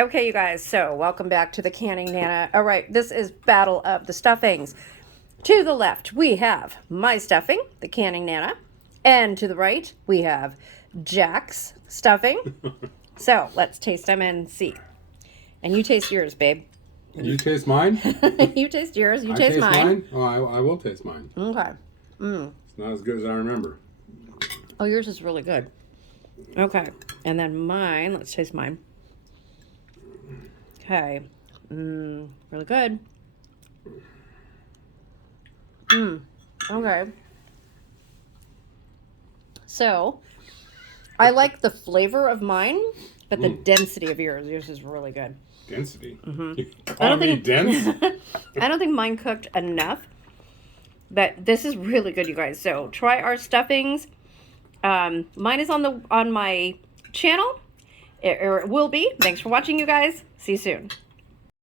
Okay, you guys, so welcome back to the Canning Nana. All right, this is Battle of the Stuffings. To the left, we have my stuffing, the Canning Nana. And to the right, we have Jack's stuffing. So let's taste them and see. And you taste yours, babe. You taste mine? You taste yours, you I taste mine. Oh, I will taste mine. Okay. It's not as good as I remember. Oh, yours is really good. Okay. And then mine, let's taste mine. Okay. Really good. Okay. So, I like the flavor of mine, but the density of yours. Yours is really good. Density? I don't think dense? I don't think mine cooked enough, but this is really good, you guys. So try our stuffings. Mine is on my channel, or it will be. Thanks for watching, you guys. See you soon.